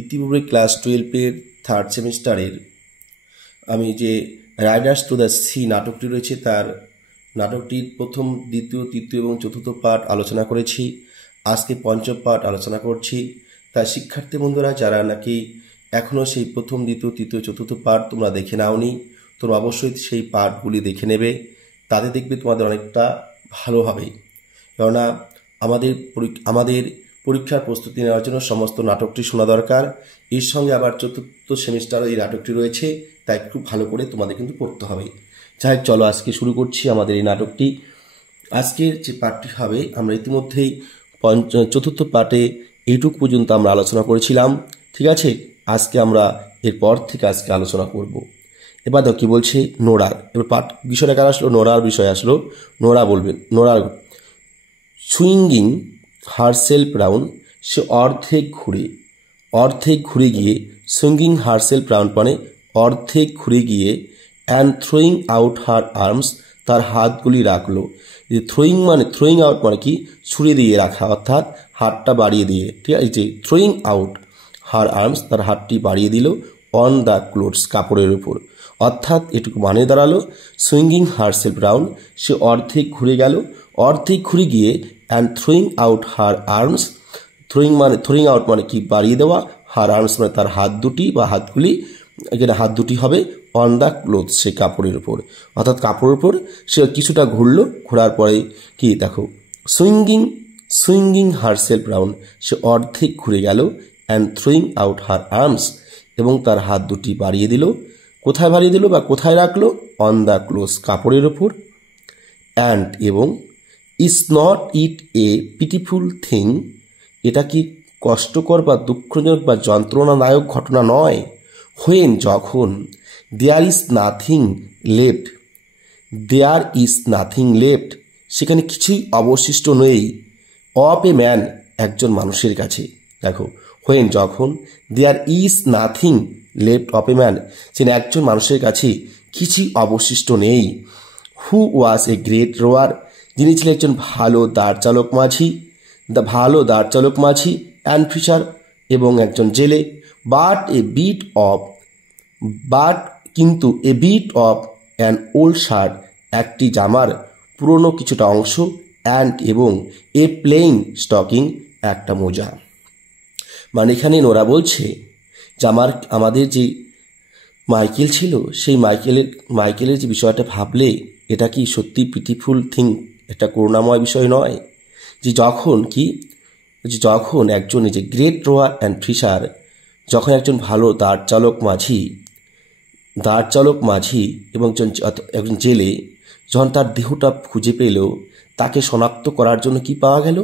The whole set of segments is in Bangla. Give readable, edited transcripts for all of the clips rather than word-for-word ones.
ইতিপূর্বে ক্লাস 12-এর থার্ড সেমিস্টারের আমি যে রাইডার্স টু দ্য সি নাটকটি রয়েছে তার নাটকটির প্রথম, দ্বিতীয়, তৃতীয় এবং চতুর্থ পার্ট আলোচনা করেছি। আজকে পঞ্চম পার্ট আলোচনা করছি। তাই শিক্ষার্থী বন্ধুরা যারা নাকি এখনও সেই প্রথম, দ্বিতীয়, তৃতীয়, চতুর্থ পার্ট তোমরা দেখে নাওনি, তোমরা অবশ্যই সেই পার্টগুলি দেখে নেবে। তাতে দেখবে তোমাদের অনেকটা ভালো হবে। কেননা আমাদের পরীক্ষার প্রস্তুতি নেওয়ার জন্য সমস্ত নাটকটি শোনা দরকার। এর সঙ্গে আবার চতুর্থ সেমিস্টারে এই নাটকটি রয়েছে, তাই একটু ভালো করে তোমাদের কিন্তু পড়তে হবে। যাই হোক, চলো আজকে শুরু করছি আমাদের এই নাটকটি। আজকের যে পার্টটি হবে, আমরা ইতিমধ্যেই চতুর্থ পার্টে এইটুক পর্যন্ত আমরা আলোচনা করেছিলাম, ঠিক আছে। আজকে আমরা এরপর থেকে আজকে আলোচনা করব। এবার দেখো কি বলছে নোরার। এবার পার্ট বিষয়টা কার আসলো? নোরার বিষয় আসলো। নোরা বলবেন, নোরার সুইঙ্গিং হারসেলফ রাউন্ড, সে অর্ধেক ঘুরে গিয়ে, সুইঙ্গিং হারসেলফ রাউন্ড মানে অর্ধেক ঘুরে গিয়ে, and throwing out her arms, তার হাতগুলি রাখলো। থ্রোয়িং আউট মানে কি? ছুড়ে দিয়ে রাখা, অর্থাৎ হাতটা বাড়িয়ে দিয়ে, ঠিক আছে। যে থ্রোয়িং আউট হার আর্মস, তার হাতটি বাড়িয়ে দিল, অন দ্য ক্লোথস, কাপড়ের উপর। অর্থাৎ এটুকু মানে দাঁড়ালো সুইঙ্গিং হারসেলফ রাউন্ড, সে অর্ধেক ঘুরে গেল, অর্ধেক ঘুরে গিয়ে, and throwing out her arms, throwing out মানে কি? বাড়িয়ে দেওয়া, হার আর্মস মানে তার হাত দুটি বা হাতগুলি, এখানে হাত দুটি হবে, অন দ্য ক্লোথস, সেই কাপড়ের উপর। অর্থাৎ কাপড়ের উপর সে কিছুটা ঘুরলো, ঘোরার পরে কি দেখো, সুইঙ্গিং হারসেলফ রাউন্ড, সে অর্ধেক ঘুরে গেল, and throwing out her arms, এবং তার হাত দুটি বাড়িয়ে দিল। কোথায় বাড়িয়ে দিল বা কোথায় রাখলো? অন দ্য ক্লোথস, কাপড়ের ওপর। অ্যান্ড এবং, is not it a pitiful thing, এটা কি কষ্টকর বা দুঃখজনক বা যন্ত্রণাদায়ক ঘটনা নয়? হোয়েন, যখন, দেয়ার ইজ নাথিং লেফট, সেখানে কিছুই অবশিষ্ট নেই, অফ এ ম্যান, একজন মানুষের কাছে। দেখো, হোয়েন যখন, there is nothing left of a man, সেখানে একজন মানুষের কাছে কিছুই অবশিষ্ট নেই। হু ওয়াজ এ গ্রেট রোয়ার, যিনি ছিলেন একজন ভালো দাঁড় চালক মাঝি, অ্যান্ড ফিশার, এবং একজন জেলে। কিন্তু a bit of an old shirt, একটি জামার পুরনো কিছুটা অংশ, অ্যান্ড এবং এ প্লেইন স্টকিং, একটা মোজা। মানে এখানে নোরা বলছে যে আমাদের যে মাইকেল ছিল, সেই মাইকেলের যে বিষয়টা ভাবলে এটা কি সত্যি পিটিফুল থিং, এটা করুণাময় বিষয় নয়? যে যখন একজন যে গ্রেট রোয়ার অ্যান্ড ফিশার, যখন একজন ভালো দাঁড় চালক মাঝি এবং একজন জেলে যখন তার দেহটা খুঁজে পেল, তাকে শনাক্ত করার জন্য কি পাওয়া গেল?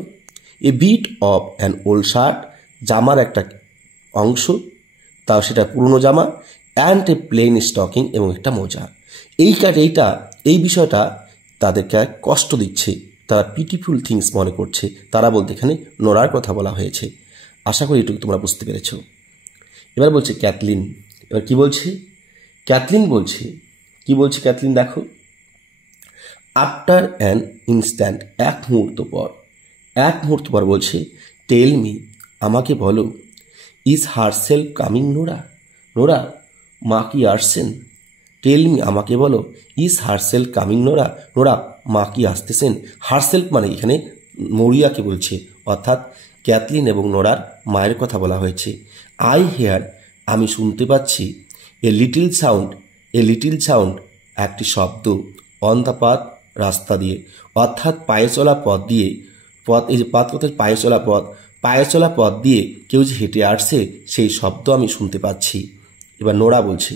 A bit of an old shirt, জামার একটা অংশ, তাও সেটা পুরনো জামা, অ্যান্ড এ প্লেন স্টকিং, এবং একটা মোজা। এই বিষয়টা তাদেরকে কষ্ট দিচ্ছে, তারা পিটিফুল থিংস মনে করছে। তারা বলতে এখানে নোরার কথা বলা হয়েছে। আশা করি এটুকু তোমরা বুঝতে পেরেছ। এবার বলছে ক্যাথলিন। এবার কি বলছে? ক্যাথলিন দেখো, আফটার অ্যান ইনস্ট্যান্ট, এক মুহূর্ত পর বলছে, টেল মি, আমাকে বলো, ইজ হারসেলফ কামিং নোরা, মা কি আসছেন? টেল মি, আমাকে বলো, ইজ হারসেলফ কামিং নোরা, মা কি আসতেছেন? হারসেলফ মানে এখানে মরিয়াকে বলছে, অর্থাৎ ক্যাথলিন এবং নোরার মায়ের কথা বলা হয়েছে। আই হেয়ার, আমি শুনতে পাচ্ছি, এ লিটিল সাউন্ড, একটি শব্দ, অন দ্য পাথ, রাস্তা দিয়ে, অর্থাৎ পায়ে চলা পথ দিয়ে, এই যে পাথ কোথায়? পায়ে চলা পথ দিয়ে কেউ যে হেঁটে আসছে, সেই শব্দ আমি শুনতে পাচ্ছি। এবার নোরা বলছে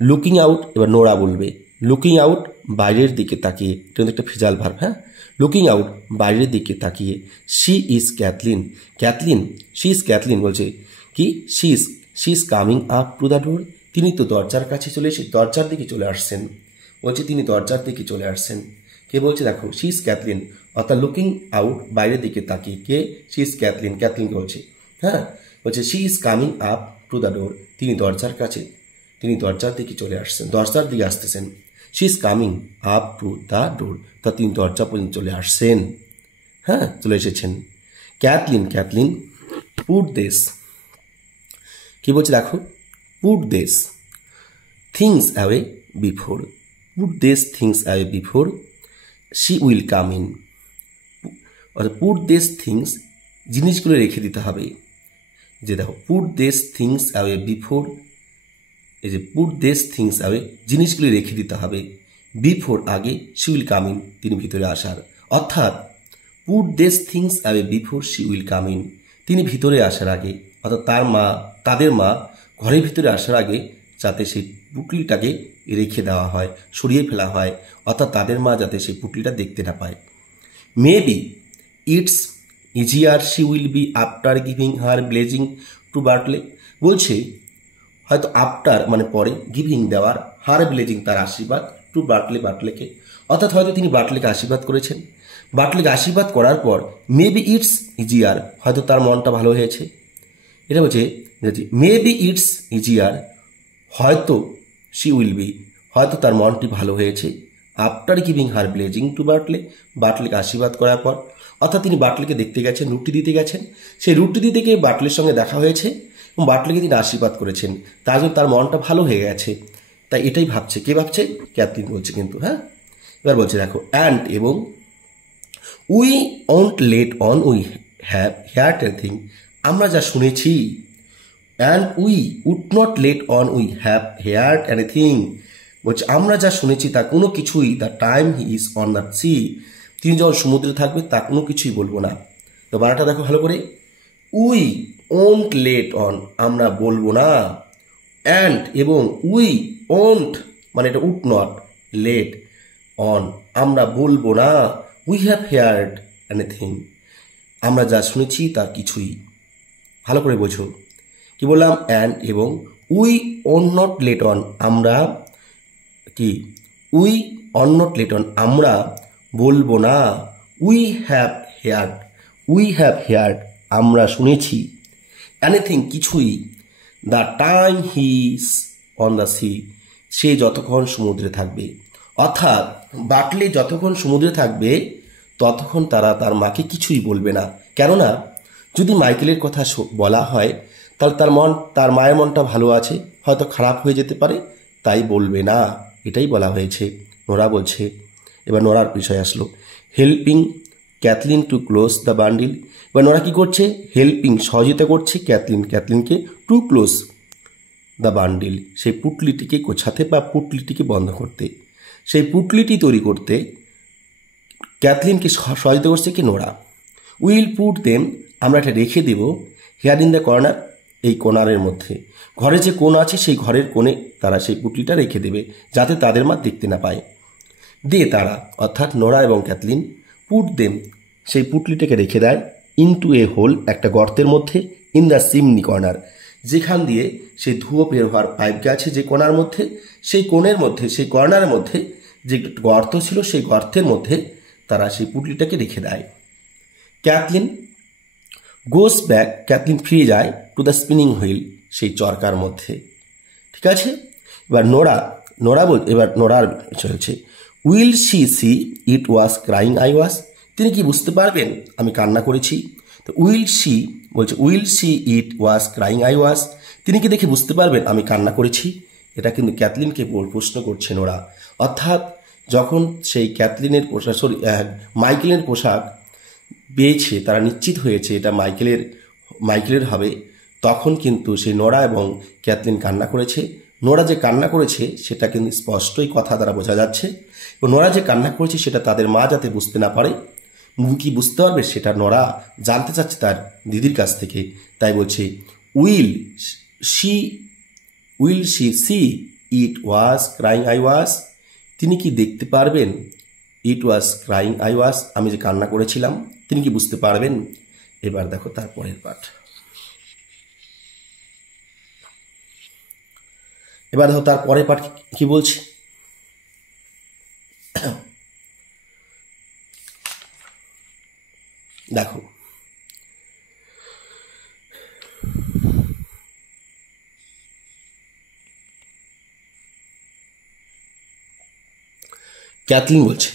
লুকিং আউট। এবার নোরা বলবে লুকিং আউট, বাইরের দিকে তাকিয়ে, এটা কিন্তু একটা ফিজাল ভার্ব, হ্যাঁ। লুকিং আউট, বাইরের দিকে তাকিয়ে। শি ইজ ক্যাথলিন বলছে কি? She is coming up to the ডোর, তিনি তো দরজার কাছে দরজার দিকে চলে আসছেন। বলছে তিনি দরজার দিকে চলে আসছেন। কে বলছে? দেখো, শি ইজ ক্যাথলিন, অর্থাৎ লুকিং আউট, বাইরের দিকে তাকিয়ে। কে? শি ইজ ক্যাথলিনকে বলছে, হ্যাঁ। বলছে she is coming up to the ডোর, তিনি দরজার দিকে চলে আসছেন, দরজার দিকে আসতেছেন। She is coming up to the ডোর, তা তিনি দরজা পর্যন্ত চলে আসছেন, হ্যাঁ, চলে এসেছেন। ক্যাথলিন পুট কি বলছে দেখো, put this things away before, put this things away before she will come in. অর্থাৎ পুট দিস থিংস জিনিসগুলো রেখে দিতে হবে। যে দেখো put this things away before, এই যে পুট দিস থিংস অ্যাওয়ে জিনিসগুলি রেখে দিতে হবে, বিফোর আগে, শি উইল কাম ইন তিনি ভিতরে আসার। অর্থাৎ put this things away before she will come in, তিনি ভিতরে আসার আগে, অর্থাৎ তাদের মা ঘরের ভিতরে আসার আগে যাতে সেই পুটলিটাকে রেখে দেওয়া হয়, সরিয়ে ফেলা হয়, অর্থাৎ তাদের মা যাতে সেই পুটলিটা দেখতে না পায়। Maybe it's easier she will be after giving her blessing to Bartley, বলছে হয়তো আফটার মানে পরে, গিভিং দেওয়ার, হার ব্লেজিং তার আশীর্বাদ, টু বার্টলেকে, অর্থাৎ হয়তো তিনি বার্টলেকে আশীর্বাদ করেছেন। বার্টলেকে আশীর্বাদ করার পর মেবি ইটস ইজিয়ার, হয়তো তার মনটা ভালো হয়েছে। এটা বলছে মেবি ইটস ইজিয়ার, হয়তো শি উইল বি, হয়তো তার মনটি ভালো হয়েছে, after giving her blessing to বার্টলেকে আশীর্বাদ করার পর। অর্থাৎ তিনি বার্টলেকে দেখতে গেছেন, রুটি দিতে গেছেন, সেই রুটি দিতে গিয়ে বার্টলের সঙ্গে দেখা হয়েছে এবং বার্টলেকে তিনি আশীর্বাদ করেছেন, তার জন্য তার মনটা ভালো হয়ে গেছে। তাই এটাই ভাবছে, কে ভাবছে? ক্যাথলিন বলছে কিন্তু। হ্যাঁ, এবার বলছে দেখো, অ্যান্ড এবং we won't let on we have heard anything, আমরা যা শুনেছি, and we would not let on we have heard anything, বলছে আমরা যা শুনেছি তা কোনো কিছুই, the time he is on the sea, তিনি যখন সমুদ্রে থাকবে তা কোনো কিছুই বলবো না। তো বানাটা দেখো ভালো করে, উই ওন্ট লেট অন, আমরা বলবো না, অ্যান্ড এবং উই ওন্ট মানে এটা উড নট, লেট অন আমরা বলবো না, উই হ্যাভ হেয়ার্ড এনিথিং আমরা যা শুনেছি তা কিছুই। ভালো করে বোঝো কি বললাম, অ্যান্ড এবং we won't not let on, আমরা কি, we on not let on আমরা বলবো না, উই হ্যাভ হেয়ার্ড আমরা শুনেছি, এনিথিং কিছুই, the time he is on the sea সে যতক্ষণ সমুদ্রে থাকবে। অর্থাৎ বার্টলে যতক্ষণ সমুদ্রে থাকবে ততক্ষণ তারা তার মাকে কিছুই বলবে না। কেননা যদি মাইকেলের কথা বলা হয় তাহলে তার মায়ের মনটা ভালো আছে, হয়তো খারাপ হয়ে যেতে পারে, তাই বলবে না, এটাই বলা হয়েছে। নোরা বলছে, এবার নোরার বিষয় আসলো, helping Cathleen to close the bundle. এবার নোরা কী করছে? হেল্পিং সহযোগিতা করছে ক্যাথলিনকে টু ক্লোজ দ্য বান্ডিল, সেই পুটলিটিকে গোছাতে বা পুটলিটিকে বন্ধ করতে, সেই পুটলিটি তৈরি করতে ক্যাথলিনকে সহযোগিতা করছে কি? নোরা। উইল পুট দেম আমরা এটা রেখে দেব, হেয়ার ইন দ্য কর্নার এই কোণারের মধ্যে, ঘরে যে কোণ আছে সেই ঘরের কোণে তারা সেই পুটলিটা রেখে দেবে যাতে তাদের মা দেখতে না পায়। দিয়ে তারা অর্থাৎ নোরা এবং ক্যাথলিন পুট দেম সেই পুটলিটাকে রেখে দেয় ইনটু এ হোল একটা গর্তের মধ্যে, ইন দ্য চিমনি কর্নার যেখান দিয়ে সেই ধুয়ো বের হওয়ার পাইপ গেছে যে কোণার মধ্যে, সেই কোণের মধ্যে সেই কর্নারের মধ্যে যে গর্ত ছিল সেই গর্তের মধ্যে তারা সেই পুটলিটাকে রেখে দেয়। ক্যাথলিন গোস ব্যাক, ক্যাথলিন ফিরে যায় টু দ্য স্পিনিং হুইল সেই চরকার মধ্যে। ঠিক আছে, এবার এবার নোরার চলছে, will she see it was crying I was, তিনি কি বুঝতে পারবেন আমি কান্না করেছি? তো উইল সি বলছে, will see it was crying I was, তিনি কি দেখে বুঝতে পারবেন আমি কান্না করেছি? এটা কিন্তু ক্যাথলিনকে প্রশ্ন করছে নোরা। অর্থাৎ যখন সেই ক্যাথলিনের পোশাক মাইকেলের পোশাক পেয়েছে, তারা নিশ্চিত হয়েছে এটা মাইকেলের হবে, তখন কিন্তু সেই নোরা এবং ক্যাথলিন কান্না করেছে। নোরা যে কান্না করেছে সেটা কিন্তু স্পষ্টই কথা দ্বারা বোঝা যাচ্ছে, এবং নোরা যে কান্না করেছে সেটা তাদের মা যাতে বুঝতে না পারে, কি বুঝতে পারবে সেটা নোরা জানতে চাচ্ছে তার দিদির কাছ থেকে। তাই বলছে will she see it was crying I was, তিনি কি দেখতে পারবেন ইট ওয়াজ ক্রাইং আই ওয়াজ আমি যে কান্না করেছিলাম, তিনি কি বুঝতে পারবেন? এবার দেখো তারপরের পাঠ। এবার দেখো তার পরের পাঠ কি বলছে, দেখো ক্যাথলিন বলছে,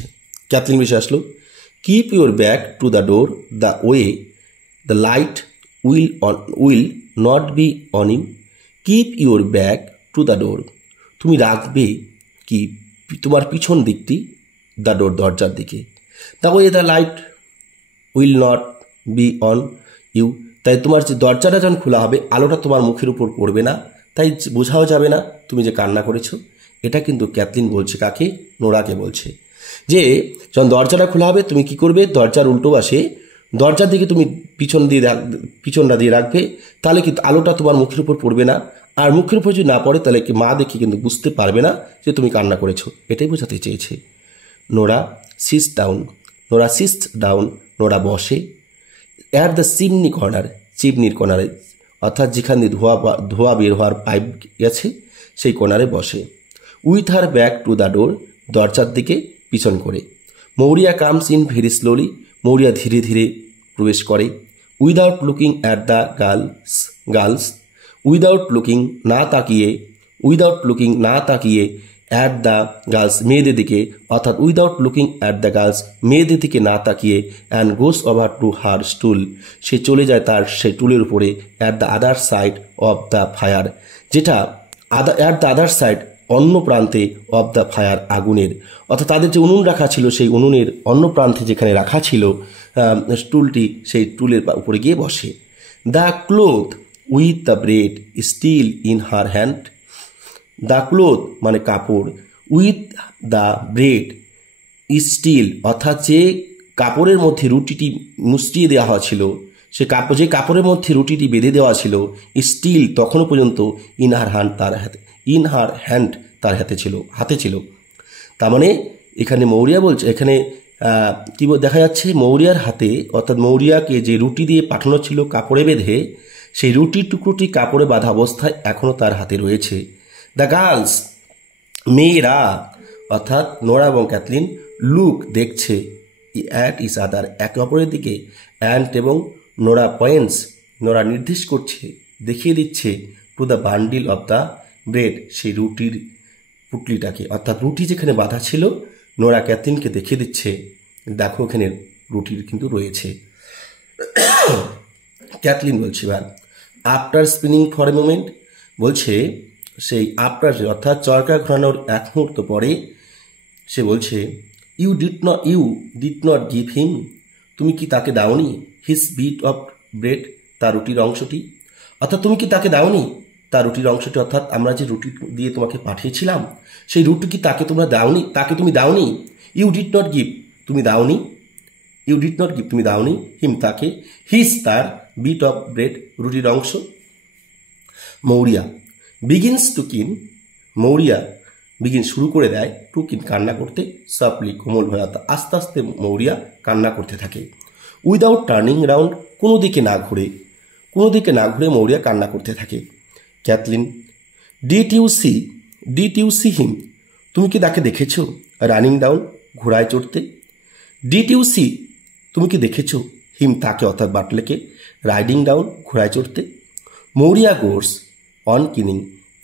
ক্যাথলিন বিষয় আসলো, keep your back to the door the way the light will not be on you, keep your back to the door, তুমি রাখবে কি তোমার পিছন দিকটি দ্য ডোর, দরজার দিকে। The way the light will not be on you, তাই তোমার যে দরজাটা যখন খোলা হবে আলোটা তোমার মুখের উপর পড়বে না, তাই বোঝাও যাবে না তুমি যে কান্না করেছো। এটা কিন্তু ক্যাথলিন বলছে কাকে? নোরাকে বলছে যে যখন দরজাটা খোলা হবে তুমি কি করবে, দরজার উল্টো পাশে দরজার দিকে তুমি পিছনটা দিয়ে রাখবে, তাহলে কিন্তু আলোটা তোমার মুখের উপর পড়বে না। আর মুখের উপর যদি না পড়ে তাহলে কি মা দেখে কিন্তু বুঝতে পারবে না যে তুমি কান্না করেছো। এটাই বোঝাতে চেয়েছে। Nora sits down, Nora sits down, Nora বসে। অ্যাট দ্য চিমনি কর্নার, চিমনির কর্নারে, অর্থাৎ যেখানে ধোয়া বের হওয়ার পাইপ গেছে সেই কর্নারে বসে। With her back to the door, দরজার দিকে পিছন করে। Maurya comes in very slowly, Maurya ধীরে ধীরে প্রবেশ করে। Without looking at the girls, without looking না তাকিয়ে, উইদাউট লুকিং না তাকিয়ে অ্যাট দ্য গার্লস মেয়েদের দিকে, অর্থাৎ without looking at the girls মেয়েদের দিকে না তাকিয়ে, and goes over to her stool, সে চলে যায় তার সেই টুলের উপরে। At the other side of the fire, যেটা অ্যাট দ্য আদার সাইড অন্য প্রান্তে অফ দ্য ফায়ার, আগুনের, অর্থাৎ তাদের যে উনুন রাখা ছিল সেই উনুনের অন্য প্রান্তে যেখানে রাখা ছিল টুলটি, সেই টুলের উপরে গিয়ে বসে। The cloth with the bread still in her hand, the cloth মানে কাপড়, উইথ দ্য ব্রেড স্টিল, অর্থাৎ যে কাপড়ের মধ্যে রুটিটি মুচড়িয়ে দেওয়া হয়েছিল, সে যে কাপড়ের মধ্যে রুটিটি বেঁধে দেওয়া ছিল, স্টিল তখনও পর্যন্ত ইন হার হ্যান্ড, তার হাতে, ইন হার হ্যান্ড তার হাতে ছিল। তার মানে এখানে মৌরিয়া বলছে, এখানে কি দেখা যাচ্ছে মৌরিয়ার হাতে, অর্থাৎ মৌরিয়াকে যে রুটি দিয়ে পাঠানো ছিল কাপড়ে বেঁধে, সেই রুটির টুকরোটি কাপড়ে বাঁধা অবস্থায় এখনও তার হাতে রয়েছে। দ্য গার্লস, মেয়েরা, অর্থাৎ নোরা এবং ক্যাথলিন, লুক দেখছে, অ্যাট ইচ আদার, একে অপরের দিকে। অ্যান্ড এবং নোরা পয়েন্টস, নোরা নির্দেশ করছে, দেখিয়ে দিচ্ছে, to the bundle of the bread, সেই রুটির পুটলিটাকে, অর্থাৎ রুটি যেখানে বাঁধা ছিল নোরা ক্যাথলিনকে দেখিয়ে দিচ্ছে, দেখো এখানে রুটির কিন্তু রয়েছে। ক্যাথলিন বলছে এবার, after spinning for a moment, বলছে সেই আফটার অর্থাৎ চরকা ঘোরানোর এক মুহূর্ত পরে সে বলছে, you did not give him, তুমি কি তাকে দাওনি, হিস বিট অফ ব্রেড, তার রুটির অংশটি, অর্থাৎ তুমি কি তাকে দাওনি তার রুটির অংশটি, অর্থাৎ আমরা যে রুটি দিয়ে তোমাকে পাঠিয়েছিলাম সেই রুটি কি তাকে তোমরা দাওনি, তাকে তুমি দাওনি। ইউ ডিড নট গিভ, তুমি দাওনি, ইউ ডিড নট গিভ, তুমি দাওনি, হিম তাকে, হিস তার, বিট অফ ব্রেড রুটির অংশ। মৌরিয়া বিগিনস টু কিন, মৌরিয়া বিগিন শুরু করে দেয়, টু কিন কান্না করতে, সফটলি কোমল হয়ে, আস্তে আস্তে মৌরিয়া কান্না করতে থাকে। উইদাউট টার্নিং রাউন্ড, কোনো দিকে না ঘুরে মৌরিয়া কান্না করতে থাকে। Cathleen, did you see him, তুমি কি তাকে দেখেছো, রানিং ডাউন, ঘোড়ায় চড়তে। ডিড ইউ সি, তুমি কি দেখেছো, হিম তাকে, অর্থাৎ বাটলেকে, রাইডিং ডাউন, ঘোড়ায় চড়তে। মৌরিয়া গোর্স অন কিনিং,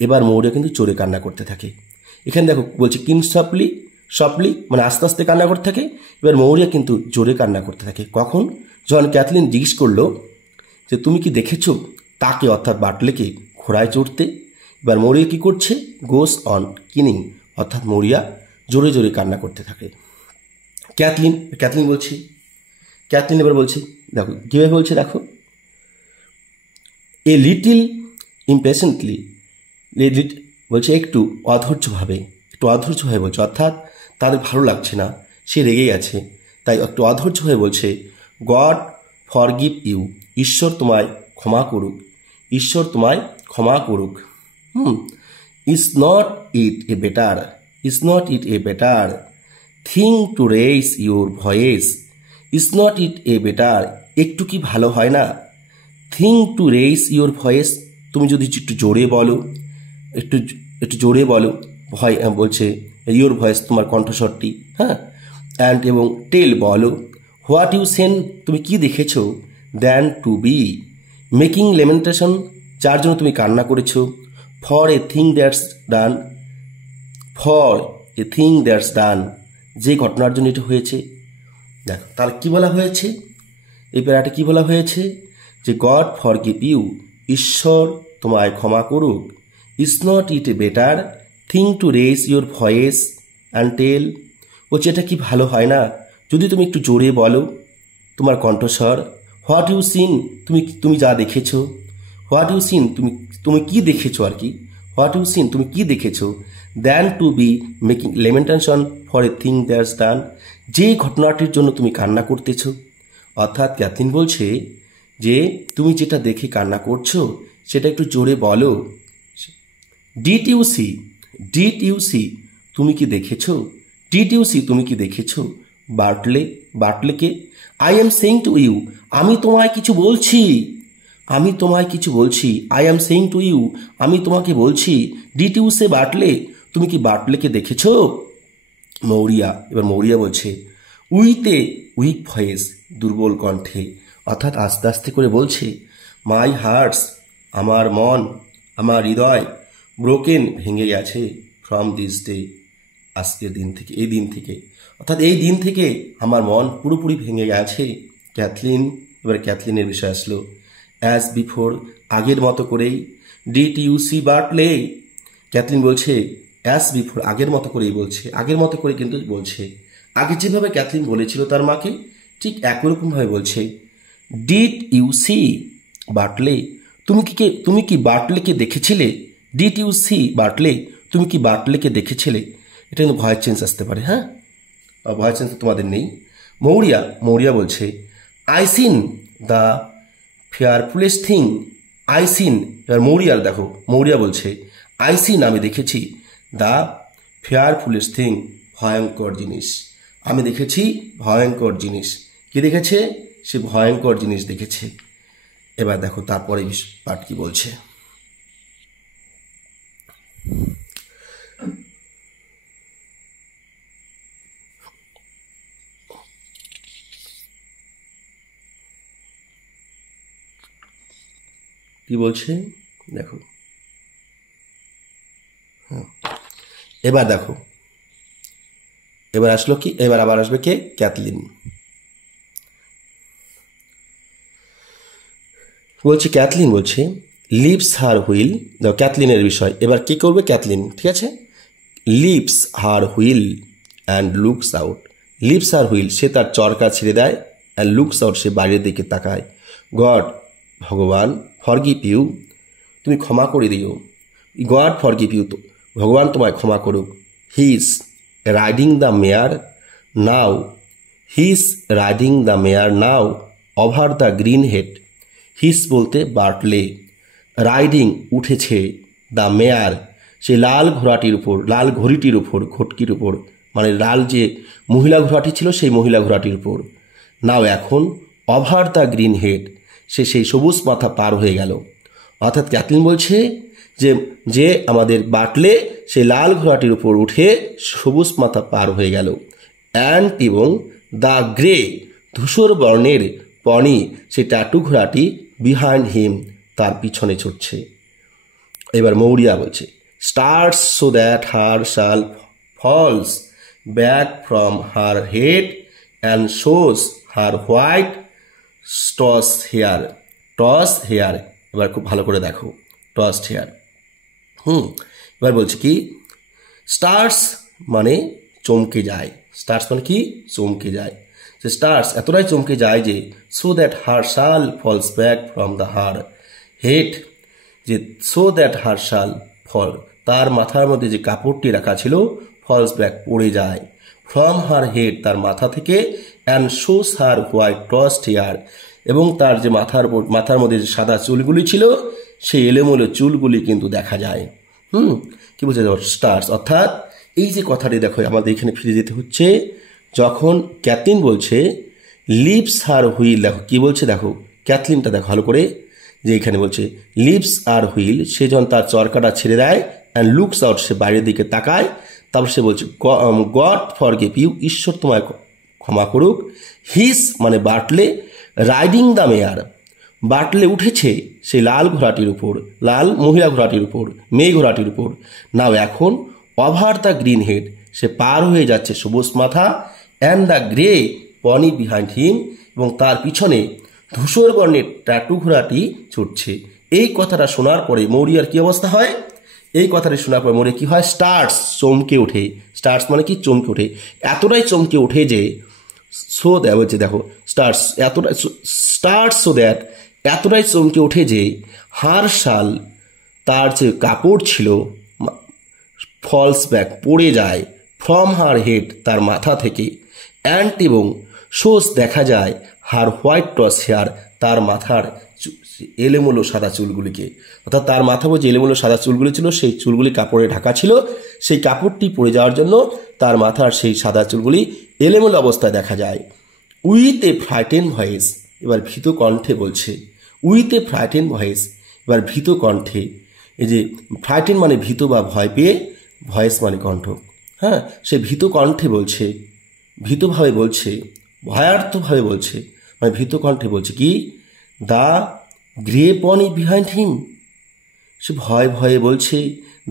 এবার মৌরিয়া কিন্তু চড়ে কান্না করতে থাকে। এখানে দেখো বলছে কিন সফটলি মানে আস্তে আস্তে কান্না করতে থাকে। এবার মৌরিয়া কিন্তু জোরে কান্না করতে থাকে। কখন? যখন ক্যাথলিন জিজ্ঞেস করলো যে তুমি কি দেখেছো তাকে, অর্থাৎ বাটলেকে, ঘোড়ায় চড়তে। এবার মৌরিয়া কি করছে, গোস অন কিনিং, অর্থাৎ মৌরিয়া জোরে জোরে কান্না করতে থাকে। ক্যাথলিন এবার বলছি, দেখো কীভাবে বলছে, দেখো, এ লিটিল ইম্পেশেন্টলি, বলছে একটু অধৈর্যভাবে বলছে, অর্থাৎ তাদের ভালো লাগছে না, সে রেগে গেছে, তাই একটু অধৈর্য হয়ে বলছে, গড ফরগিভ ইউ, ঈশ্বর তোমায় ক্ষমা করুক। Is not it a better thing two raise your voice, is not it a better, একটু কি ভালো হয় না, thing to raise your voice, তুমি যদি একটু জোরে বলো, ভয় বলছে ইউর ভয়েস, তোমার কণ্ঠস্বরটি, হ্যাঁ, অ্যান্ড এবং টেল বলো, হোয়াট ইউ সেন, তুমি কি দেখেছো, than to be making lamentation, যার জন্য তুমি কান্না করেছো, for a thing that's done, যে ঘটনার জন্য এটা হয়েছে। দেখো তার কি বলা হয়েছে, এই প্যারাটা কি বলা হয়েছে, যে গড ফরগিভ ইউ, ঈশ্বর তোমায় ক্ষমা করুক। Is not it better thing to raise your voice and tell? বলছে এটা কি ভালো হয় না যদি তুমি একটু জোরে বলো তোমার কণ্ঠস্বর? হোয়াট ইউ সিন, তুমি যা দেখেছো। হোয়াট ইউ সিন, তুমি কি দেখেছো আর কি। হোয়াট ইউ সিন, তুমি কি দেখেছো। Than to be making lamentation for a thing that's done, যে ঘটনাটির জন্য তুমি কান্না করতেছো। অর্থাৎ ক্যাথলিন বলছে যে তুমি যেটা দেখে কান্না করছো সেটা একটু জোরে বলো। Did you see, did you see, তুমি কি দেখেছো। ডিড ইউ সি, তুমি কি দেখেছো। বার্টলে, বার্টলেকে। I am saying to you, আমি তোমায় কিছু বলছি। আমি তোমায় কিছু বলছি। I am saying to you, আমি তোমাকে বলছি। ডিড ইউ সে বার্টলে, তুমি কি বার্টলেকে দেখেছো। মৌরিয়া, এবার মৌরিয়া বলছে উইথ এ উইক ভয়েস, দুর্বল কণ্ঠে, অর্থাৎ আস্তে আস্তে করে বলছে মাই হার্টস, আমার মন, আমার হৃদয়, ব্রোকেন, ভেঙে গেছে, ফ্রম দিস ডে, আজকের দিন থেকে, এই দিন থেকে, অর্থাৎ এই দিন থেকে আমার মন পুরোপুরি ভেঙে গেছে। ক্যাথলিন, এবার ক্যাথলিনের বিষয় আসলো। অ্যাজ বিফোর, আগের মতো করেই। ডিড ইউ সি বার্টলে, ক্যাথলিন বলছে অ্যাজ বিফোর, আগের মতো করেই বলছে, আগের মতো করে কিন্তু বলছে। আগে যেভাবে ক্যাথলিন বলেছিল তার মাকে ঠিক একরকমভাবে বলছে। ডিড ইউ সি বার্টলে, তুমি কি বার্টলেকে দেখেছিলে। ডিড ইউ সি বার্টলে, তুমি কি বার্টলেকে দেখেছিলে। এটা কিন্তু ভয়েস চেঞ্জ আসতে পারে, হ্যাঁ, ভয়েস চেঞ্জ তোমাদের নেই। মৌরিয়া বলছে I seen the fearfullest thing, I seen, এবার মৌরিয়া বলছে আই সিন, আমি দেখেছি, দ্য ফেয়ারফুলেস্ট থিং, ভয়ঙ্কর জিনিস, আমি দেখেছি ভয়ঙ্কর জিনিস। কি দেখেছে, সে ভয়ঙ্কর জিনিস দেখেছে। এবার দেখো তারপরে পাঠ কি বলছে। কি বলছে দেখো, এবার দেখো, এবার আসলো কি, এবার আবার আসবে কে, ক্যাথলিন। বলছে ক্যাথলিন বলছে লিভস হার হুইল, দেখো ক্যাথলিনের বিষয়, এবার কি করবে ক্যাথলিন, ঠিক আছে। Leaves her wheel and looks out, leaves her wheel, সে তার চরকা ছেড়ে দেয়, অ্যান্ড লুকস আউট, সে বাইরের দিকে তাকায়। গড, ভগবান, ফরগিভ ইউ, তুমি ক্ষমা করে দিও। গড ফরগিভ ইউ, ভগবান তোমায় ক্ষমা করুক। He is riding the mare now, he is riding the mare now over the green head, his বলতে বার্টলে, রাইডিং উঠেছে, দ্য মেয়ার সে লাল ঘোড়াটির উপর, লাল ঘড়িটির উপর, ঘটকির উপর, মানে লাল যে মহিলা ঘোড়াটি ছিল সেই মহিলা ঘোড়াটির উপর। নাও এখন, ওভার দ্য গ্রিন হেড সে সেই সবুজ মাথা পার হয়ে গেল। অর্থাৎ ক্যাথলিন বলছে যে আমাদের বার্টলে সেই লাল ঘোড়াটির উপর উঠে সবুজ মাথা পার হয়ে গেল। অ্যান্ড এবং দ্য গ্রে ধূসর বর্ণের পনি, সেই টাটু ঘোড়াটি বিহাইন্ড হিম, তার পিছনে ছুটছে। এবার মৌরিয়া বলছে starts so that her shawl falls back from her head and shows her white tossed hair, tossed hair, এবার খুব ভালো করে দেখো, টস হেয়ার। এবার বলছে কি স্টার্স মানে চমকে যায়, স্টার্স মানে কি চমকে যায়, যে স্টার্স এতটাই চমকে যায় যে so that her shawl falls back from the her head, যে so that her shawl fall, তার মাথার মধ্যে যে কাপড়টি রাখা ছিল ফলস ব্যাক পড়ে যায়, ফ্রম হার হেড তার মাথা থেকে, and shows her white tossed hair এবং তার যে মাথার মধ্যে যে সাদা চুলগুলি ছিল সেই এলোমেলো চুলগুলি কিন্তু দেখা যায়। কি বলছে স্টার্স, অর্থাৎ এই যে কথাটি দেখো আমাদের এখানে ফিরে যেতে হচ্ছে, যখন ক্যাথলিন বলছে লিভস আর হুইল, দেখো কি বলছে, দেখো ক্যাথলিনটা দেখো ভালো করে, যে এখানে বলছে লিভস আর হুইল, সে যখন তার চরকাটা ছেড়ে দেয়, অ্যান্ড লুকস আউট সে বাইরের দিকে তাকায়, তারপর সে বলছে গড ফরগিভ ইউ, ঈশ্বর তোমায় ক্ষমা করুক। হিস মানে বার্টলে, রাইডিং দ্য মেয়ার, বার্টলে উঠেছে সেই লাল ঘোড়াটির উপর, লাল মহিলা ঘোড়াটির উপর, মেয়ে ঘোড়াটির উপর। নাও এখন, ওভার দ্য গ্রিন হেড সে পার হয়ে যাচ্ছে সবুজ মাথা, and the grey pony behind him এবং তার পিছনে ধূসর বর্ণের টাটু ঘোড়াটি ছুটছে। এই কথাটা শোনার পরে মৌরিয়ার কি অবস্থা হয়? এই কথাটা শোনার পরে মৌরিয়া কি হয়? স্টার্টস, চমকে ওঠে। স্টার্টস মানে কি? চমকে ওঠে। এতটাই চমকে ওঠে যে সো দ্যাট হচ্ছে, দেখো স্টার্টস, এতটাই স্টার্টস সো দ্যাট, এতটাই চমকে ওঠে যে হার শাল, তার যে কাপড় ছিল, ফলস ব্যাক, পড়ে যায়, ফ্রম হার হেড, তার মাথা থেকে, অ্যান্ড এবং শোস, দেখা যায়, হার হোয়াইট টস হেয়ার, তার মাথার এলোমেলো সাদা চুলগুলিকে। অর্থাৎ তার মাথা যে এলোমেলো সাদা চুলগুলি ছিল, সেই চুলগুলি কাপড়ে ঢাকা ছিল, সেই কাপড়টি পড়ে যাওয়ার জন্য তার মাথার সেই সাদা চুলগুলি এলোমেলো অবস্থায় দেখা যায়। উইথ এ ফ্রাইটেন ভয়েস, এবার ভীত কণ্ঠে বলছে, উইথ এ ফ্রাইটেন ভয়েস, এবার ভীত কণ্ঠে। এই যে ফ্রাইটেন মানে ভীত বা ভয় পেয়ে, ভয়েস মানে কণ্ঠ, হ্যাঁ, সে ভীত কণ্ঠে বলছে, ভীতভাবে বলছে, ভয়ার্থভাবে বলছে, মানে ভীত কণ্ঠে বলছে কি? দ্য গ্রে পনি বিহাইন্ড হিম, সে ভয় ভয়ে বলছে,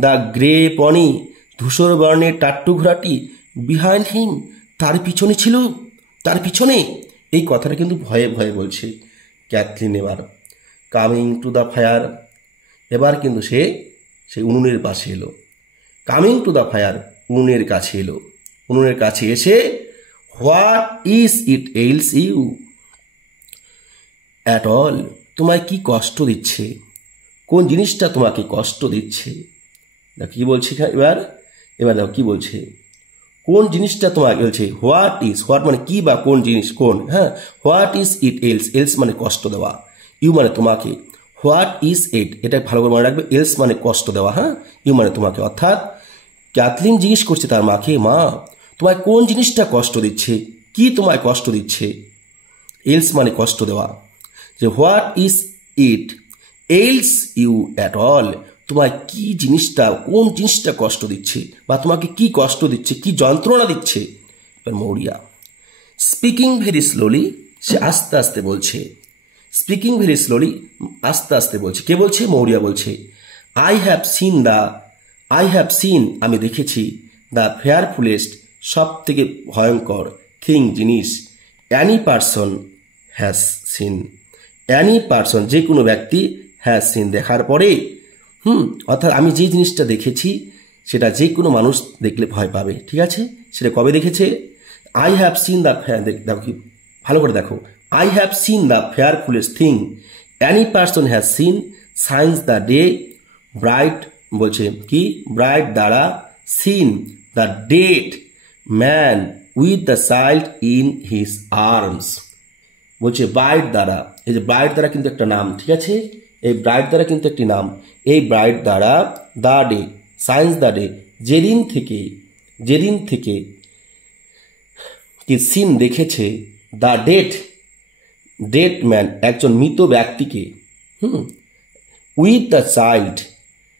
দ্য গ্রে পনি, ধূসর বর্ণের টাট্টু ঘোড়াটি, বিহাইন্ড হিম, তার পিছনে ছিল, তার পিছনে। এই কথাটা কিন্তু ভয়ে ভয়ে বলছে ক্যাথলিন। এবার কামিং টু দ্য ফায়ার, এবার কিন্তু সে সেই উনুনের পাশে এলো। কামিং টু দ্য ফায়ার, উনুনের কাছে এলো। উনুনের কাছে এসে, what is it ails you at all, তোমায় কি কষ্ট দিচ্ছে? কোন জিনিসটা তোমাকে কষ্ট দিচ্ছে? দেখো কি বলছে এবার, এবার দেখো কি বলছে, কোন জিনিসটা তোমাকে বলছে। হোয়াট ইজ, হোয়াট মানে কি বা কোন জিনিস, কোন, হ্যাঁ, what is it else, else মানে কষ্ট দেওয়া, ইউ মানে তোমাকে, হোয়াট ইজ ইট, এটা ভালো করে মনে রাখবে, এলস মানে কষ্ট দেওয়া, হ্যাঁ, ইউ মানে তোমাকে। অর্থাৎ ক্যাথলিন জিজ্ঞেস করছে তার মাকে, মা তোমায় কোন জিনিসটা কষ্ট দিচ্ছে, কি তোমায় কষ্ট দিচ্ছে? এলস মানে কষ্ট দেওয়া, যে what is it ails you at all, তোমায় কি জিনিসটা, কোন জিনিসটা কষ্ট দিচ্ছে, বা তোমাকে কি কষ্ট দিচ্ছে, কি যন্ত্রণা দিচ্ছে? এবার মৌরিয়া স্পিকিং ভেরি স্লোলি, সে আস্তে আস্তে বলছে, স্পিকিং ভেরি স্লোলি, আস্তে আস্তে বলছে। কে বলছে? মৌরিয়া বলছে। আই হ্যাভ সিন, আমি দেখেছি, দ্য ফেয়ারফুলেস্ট, সব থেকে ভয়ঙ্কর, থিং, জিনিস, any person has seen, any person, যে কোনো ব্যক্তি, হ্যাজ সিন, দেখার পরে, অর্থাৎ আমি যে জিনিসটা দেখেছি সেটা যে কোনো মানুষ দেখলে ভয় পাবে, ঠিক আছে? সেটা কবে দেখেছে? আই হ্যাভ সিন দ্য, দেখো কি ভালো করে দেখো, I have seen the fearfullest thing, any person has seen, since the day, Bright বলছে কি, ব্রাইট দ্বারা, seen the dead man with the child in his arms, বলছে ব্রাইট দ্বারা। এই যে ব্রাইট দ্বারা কিন্তু একটা নাম, ঠিক আছে? এই ব্রাইট দ্বারা কিন্তু একটি নাম। এই ব্রাইট দ্বারা, the day, science the day, যেদিন থেকে কি সিন দেখেছে, দ্য ডেড ম্যান, একজন মৃত ব্যক্তিকে, উইথ দ্য চাইল্ড,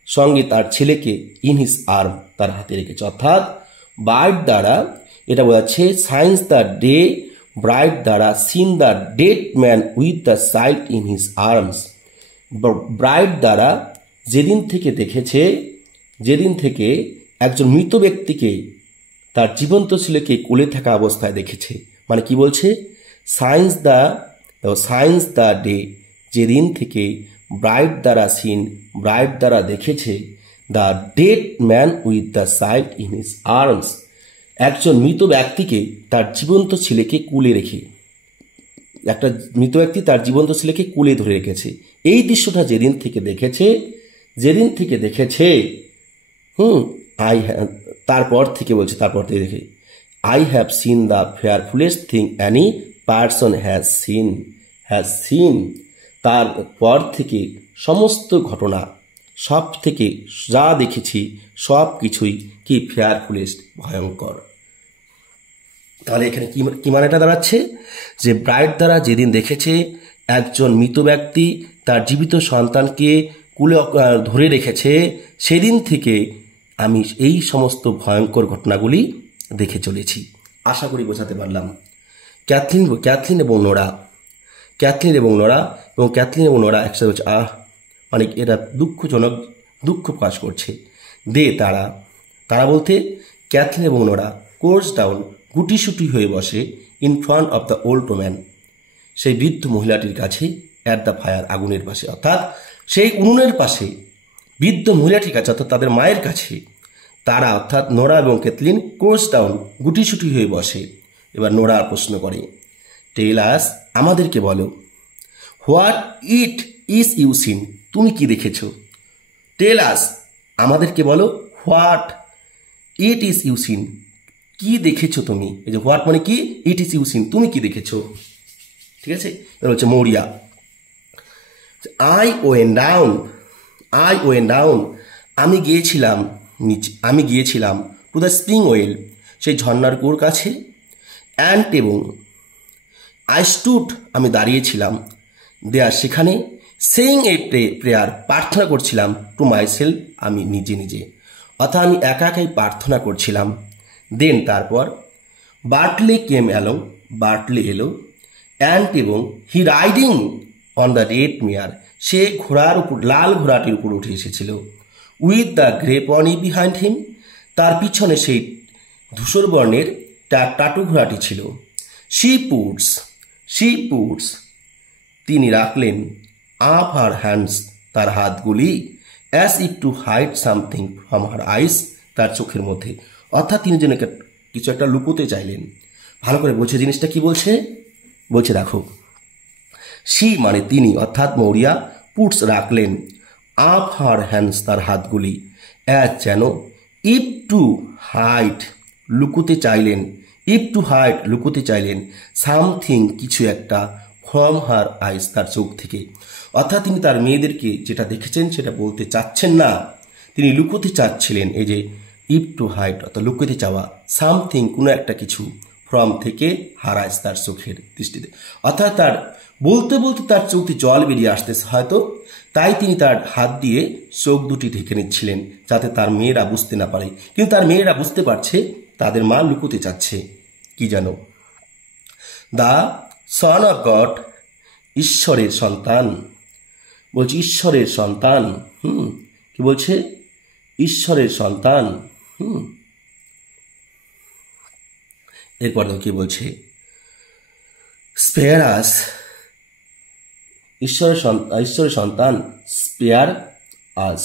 সঙ্গে তার ছেলেকে, ইন হিজ আর্ম, তার হাতে রেখেছে। অর্থাৎ ব্রাইট দ্বারা এটা বোঝাচ্ছে, সায়েন্স দ্য ডে, ব্রাইট দ্বারা, seen the dead man with the child in his arms, bright দ্বারা যেদিন থেকে দেখেছে, যেদিন থেকে একজন মৃত ব্যক্তিকে তার জীবন্ত ছেলেকে কোলে থাকা অবস্থায় দেখেছে। মানে কি বলছে? সায়েন্স দ্য ডে, যেদিন থেকে, ব্রাইট দ্বারা সিন, ব্রাইট দ্বারা দেখেছে, the dead man with the child in his arms, একজন মৃত ব্যক্তিকে তার জীবন্ত ছেলেকে কুলে রেখে, একটা মৃত ব্যক্তি তার জীবন্ত ছেলেকে কুলে ধরে রেখেছে। এই দৃশ্যটা যেদিন থেকে দেখেছে, তারপর থেকে বলছে, তারপর থেকে দেখে, I have seen the fearfullest thing any person has seen, তারপর থেকে সমস্ত ঘটনা, সব থেকে যা দেখেছি সব কিছুই কি ফেয়ারফুলেস্ট, ভয়ঙ্কর। তাহলে এখানে কি মানেটা দাঁড়াচ্ছে? যে ব্রাইট দ্বারা যেদিন দেখেছে একজন মৃত ব্যক্তি তার জীবিত সন্তানকে কুলে ধরে রেখেছে, সেদিন থেকে আমি এই সমস্ত ভয়ঙ্কর ঘটনাগুলি দেখে চলেছি। আশা করি বোঝাতে পারলাম। ক্যাথলিন এবং নোরা একসাথে বলছে, মানে এরা দুঃখ প্রকাশ করছে। তারা বলতে ক্যাথলিন এবং নোরা কোর্স ডাউন, গুটিসুটি হয়ে বসে, in front of the old woman, সেই বৃদ্ধ মহিলাটির কাছে, অ্যাট দ্য ফায়ার, আগুনের পাশে। অর্থাৎ সেই উনুনের পাশে বৃদ্ধ মহিলাটি কাছে অর্থাৎ তাদের মায়ের কাছে তারা অর্থাৎ নোরা এবং ক্যাথলিন কোর্স ডাউন গুটিসুটি হয়ে বসে। এবার নোরা প্রশ্ন করে, টেল আস, আমাদেরকে বলো, what it is you seen, তুমি কি দেখেছো? টেল আস, আমাদেরকে বলো, what it is you seen, কি দেখেছো তুমি? এই যে হোয়াট মানে কি, ইট ইজ ইউ সিন, তুমি কি দেখেছো? ঠিক আছে, এবার হচ্ছে মৌরিয়া, আই ওয়েন ডাউন, আমি গিয়েছিলাম টু দ্য স্প্রিং ওয়েল, সেই ঝর্ণার কুয়োর কাছে, অ্যান্ড এবং আই স্টুড, আমি দাঁড়িয়েছিলাম, দেয়ার সেখানে, সেইং এ প্রেয়ার, প্রার্থনা করছিলাম, টু মাই সেলফ, আমি নিজে, অর্থাৎ আমি একা একাই প্রার্থনা করছিলাম। দেন তারপর বার্টলে কেম অ্যালং, বার্টলে এলো, অ্যান্ড এবং he riding on the red mare, সে ঘোড়ার উপর, লাল ঘোড়াটির উপর উঠে এসেছিল, with the grey pony behind him, তার পিছনে সেই ধূসর বর্ণের টাটু ঘোড়াটি ছিল। শি পুটস, তিনি রাখলেন, আপ হার হ্যান্ডস, তার হাতগুলি, as if to hide something from her eyes, তার চোখের মধ্যে, অর্থাৎ তিনি যেন কিছু একটা লুকোতে চাইলেন। ভালো করে বলছে, জিনিসটা কি বলছে, বলছে দেখো, শি মানে তিনি অর্থাৎ মৌরিয়া, পুটস রাখলেন, আপ হার হ্যান্ডস, তার হাতগুলি, অ্যাজ যেন, ইফ টু হাইড লুকোতে চাইলেন, সামথিং কিছু একটা, ফ্রম হার আইস, তার চোখ থেকে, অর্থাৎ তিনি তার মেয়েদেরকে যেটা দেখেছেন সেটা বলতে চাচ্ছেন না, তিনি লুকোতে চাচ্ছিলেন। এই যে ইফ টু হাইড অর্থাৎ লুকোতে চাওয়া, সামথিং কোনো একটা কিছু, ফ্রম থেকে, হার আইস তার চোখের দৃষ্টিতে, অর্থাৎ তার বলতে বলতে তার চোখ দিয়ে জল বেরিয়ে আসতেছে হয়তো, তাই তিনি তার হাত দিয়ে চোখ দুটি ঢেকে নিচ্ছিলেন যাতে তার মেয়েরা বুঝতে না পারে, কিন্তু তার মেয়েরা বুঝতে পারছে তাদের মা লুকোতে চাচ্ছে কি জানো। দ্য সন অফ গড, ঈশ্বরের সন্তান, বলছে ঈশ্বরের সন্তান, কি বলছে, ঈশ্বরের সন্তান। এরপর দেখো কি বলছে, স্পেয়ার আস, ঈশ্বরের সন্তান, স্পেয়ার আস,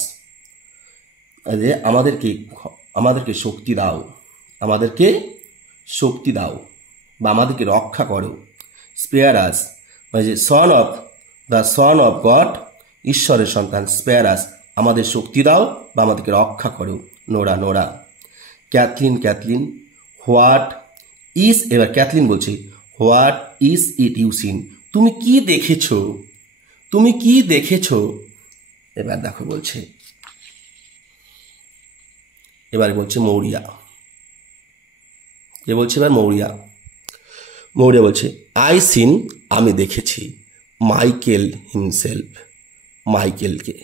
আমাদেরকে শক্তি দাও, বা আমাদেরকে রক্ষা করো। স্পেয়ার আস মানে যে সন অফ গড, ঈশ্বরের সন্তান, স্পেয়ার আস, আমাদের শক্তি দাও বা আমাদেরকে রক্ষা করো। নোরা, ক্যাথলিন, হোয়াট ইজ, এবার ক্যাথলিন বলছে, what is it you seen, তুমি কি দেখেছো? এবার দেখো বলছে, এবার বলছে মৌরিয়া, কে বলছে এবার? মৌরিয়া বলছে, আই সিন, আমি দেখেছি, মাইকেলকে,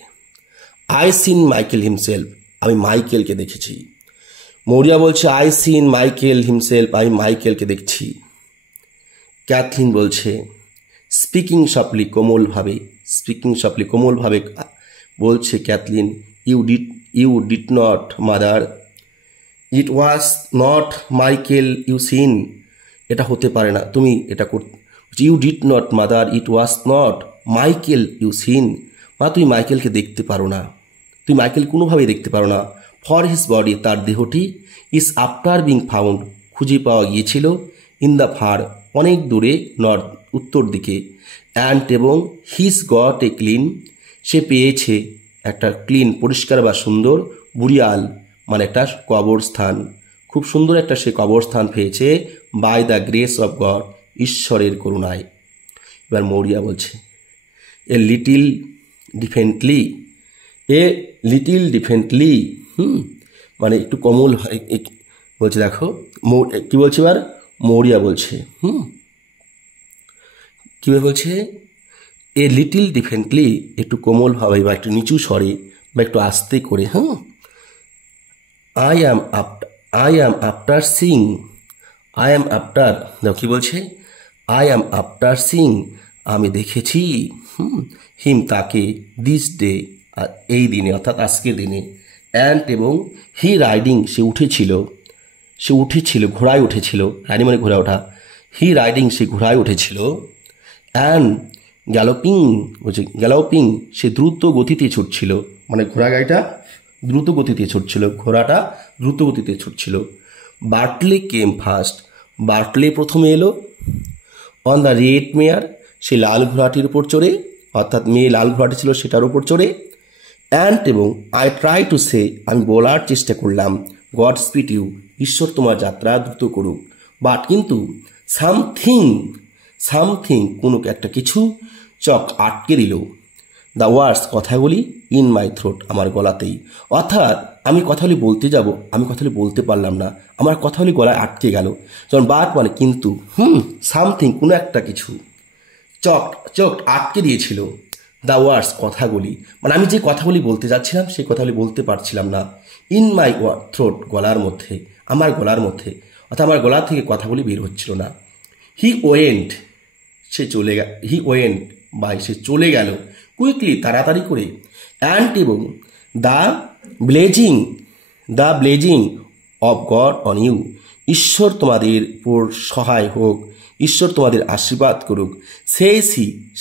আই সিন মাইকেল হিমসেলফ, আমি মাইকেলকে দেখেছি। মৌরিয়া বলছে, আই সিন মাইকেল হিমসেলফ, আমি মাইকেলকে দেখছি। ক্যাথলিন বলছে, স্পিকিং সফটলি, কোমলভাবে বলছে Cathleen, you did not mother, it was not Michael you seen, এটা হতে পারে না, তুমি এটা you did not mother, it was not Michael you seen, মা তুমি মাইকেলকে দেখতে পারো না, তুমি মাইকেল কোনোভাবেই দেখতে পারো না। ফর হিজ বডি, তার দেহটি, ইজ আফটার বিং ফাউন্ড, খুঁজে পাওয়া গিয়েছিল, ইন দ্য ফার, অনেক দূরে, নর্থ, উত্তর দিকে, অ্যান্ড এবং হিজ গট এ ক্লিন, সে পেয়েছে একটা ক্লিন, পরিষ্কার বা সুন্দর, বুরিয়াল মানে একটা কবরস্থান, খুব সুন্দর একটা সে কবরস্থান পেয়েছে, by the grace of God, ঈশ্বরের করুণায়। এবার মৌরিয়া বলছে, এ লিটিল ডিফেন্টলি, মানে একটু কোমল বলছে। দেখো কি বলছে এবার মৌরিয়া বলছে, কীভাবে বলছে, এ লিটিল ডিফেন্টলি, একটু কোমলভাবে বা একটু নিচু স্বরে বা একটু আস্তে করে, আই অ্যাম আফটার সিং, দেখো কি বলছে, আই অ্যাম আফটার সিং, আমি দেখেছি, হিম তাকে, দিস ডে, এই দিনে অর্থাৎ আজকের দিনে, অ্যান্ড এবং হি রাইডিং, সে উঠেছিল, ঘোড়ায় উঠেছিল, রাইডিং মানে ঘোড়া ওঠা, হি রাইডিং, সে ঘোড়ায় উঠেছিল, অ্যান্ড গ্যালোপিং সে দ্রুত গতিতে ছুটছিল, মানে ঘোড়া গাড়িটা দ্রুত গতিতে ছুটছিল, ঘোড়াটা দ্রুত গতিতে ছুটছিল। বার্টলে কেম ফার্স্ট, বার্টলে প্রথমে এলো। অন দ্য রেড মেয়ার, সে লাল ঘোড়াটির উপর চড়ে, অর্থাৎ মেয়ে লাল ঘোড়াটি ছিল সেটার উপর চড়ে। অ্যান্ড এবং আই ট্রাই টু সে, আমি বলার চেষ্টা করলাম, গড স্পিড ইউ, ঈশ্বর তোমার যাত্রা দ্রুত করুক। বাট কিন্তু সামথিং কোনো একটা কিছু চক আটকে দিল। দ্য ওয়ার্ডস, কথাগুলি, ইন মাই থ্রোট, আমার গলাতেই। অর্থাৎ আমি কথাগুলি বলতে যাব, আমি কথাগুলি বলতে পারলাম না, আমার কথাগুলি গলায় আটকে গেল। যেমন বাট মানে কিন্তু, সামথিং কোনো একটা কিছু, চক আটকে দিয়েছিল। দ্য ওয়ার্ডস, কথাগুলি, মানে আমি যে কথাগুলি বলতে যাচ্ছিলাম সেই কথাগুলি বলতে পারছিলাম না। ইন মাই থ্রোট, গলার মধ্যে, আমার গলার মধ্যে, অর্থাৎ আমার গলা থেকে কথাগুলি বের হচ্ছিল না। হি ওয়েন্ট, সে চলে গেল, সে চলে গেল, কুইকলি, তাড়াতাড়ি করে। অ্যান্ড এবং the blessing of God on you, ঈশ্বর তোমাদের উপর সহায় হোক, ঈশ্বর তোমাদের আশীর্বাদ করুক।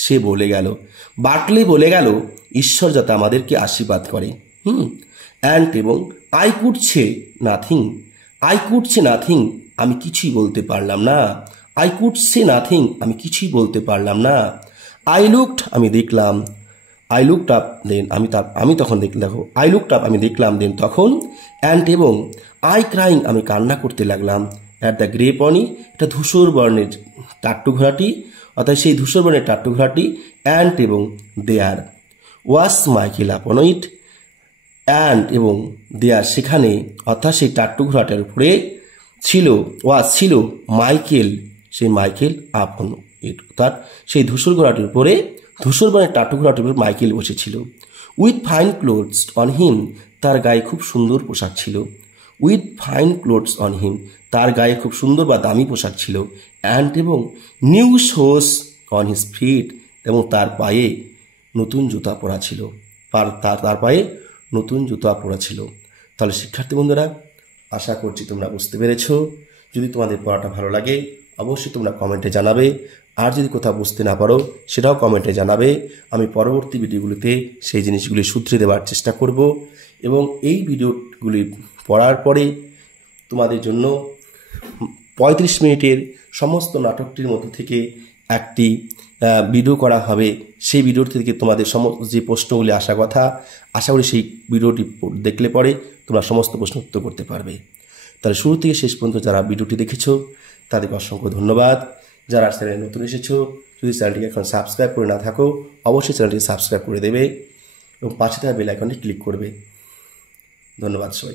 সে বলে গেল, বার্টলে বলে গেল, ঈশ্বর যাতে আমাদেরকে আশীর্বাদ করে। অ্যান্ড এবং আই কুড সে নাথিং, আমি কিছুই বলতে পারলাম না। আই কুড সে নাথিং, আমি কিছুই বলতে পারলাম না। আই লুকড, আমি দেখলাম। আই লুকড আপ দেন, আমি তখন আমি দেখলাম দেন তখন। অ্যান্ড এবং আই ক্রাইং, আমি কান্না করতে লাগলাম। অ্যাট দ্য গ্রে পনি, এটা ধূসর বর্ণের টাট্টু ঘোড়াটি, অর্থাৎ সেই ধূসর বর্ণের টাট্টু ঘোড়াটি। অ্যান্ড এবং দেয়ার ওয়াস মাইকেল আপন ইট, অ্যান্ড এবং দেয়ার সেখানে, অর্থাৎ সেই টাট্টু ঘোড়াটার উপরে ছিল মাইকেল, সেই মাইকেল আপন ইট, অর্থাৎ সেই ধূসর ঘোড়াটির উপরে, ধূসর বর্ণের টাট্টু ঘোড়াটির উপরে মাইকেল বসেছিল। With fine clothes on him, তার গায়ে খুব সুন্দর পোশাক ছিল। With fine clothes on him, তার গায়ে খুব সুন্দর বা দামি পোশাক ছিল। অ্যান্ড এবং new shoes on his feet, এবং তার পায়ে নতুন জুতা পরা ছিল, তার পায়ে নতুন জুতা পরা ছিল। তাহলে শিক্ষার্থী বন্ধুরা, আশা করছি তোমরা বুঝতে পেরেছ। যদি তোমাদের পড়াটা ভালো লাগে অবশ্যই তোমরা কমেন্টে জানাবে, আর যদি কোথাও বুঝতে না পারো সেটাও কমেন্টে জানাবে। আমি পরবর্তী ভিডিওগুলিতে সেই জিনিসগুলি শুধরে দেওয়ার চেষ্টা করব, এবং এই ভিডিওগুলি পড়ার পরে তোমাদের জন্য 35 মিনিটের সমস্ত নাটকটির মধ্যে থেকে একটি ভিডিও করা হবে। সেই ভিডিও থেকে তোমাদের সমস্ত যে প্রশ্নগুলি আশা করি সেই ভিডিওটি দেখলে পরে তোমরা সমস্ত প্রশ্ন উত্তর করতে পারবে। তাহলে শুরু থেকে শেষ পর্যন্ত যারা ভিডিওটি দেখেছো তাদেরকে অসংখ্য ধন্যবাদ। যারা চ্যানেলে নতুন এসেছো, যদি চ্যানেলটিকে এখন সাবস্ক্রাইব করে না থাকো অবশ্যই চ্যানেলটিকে সাবস্ক্রাইব করে দেবে এবং পাশে থাকা বেল আইকনটি ক্লিক করবে। ধন্যবাদ সবাই।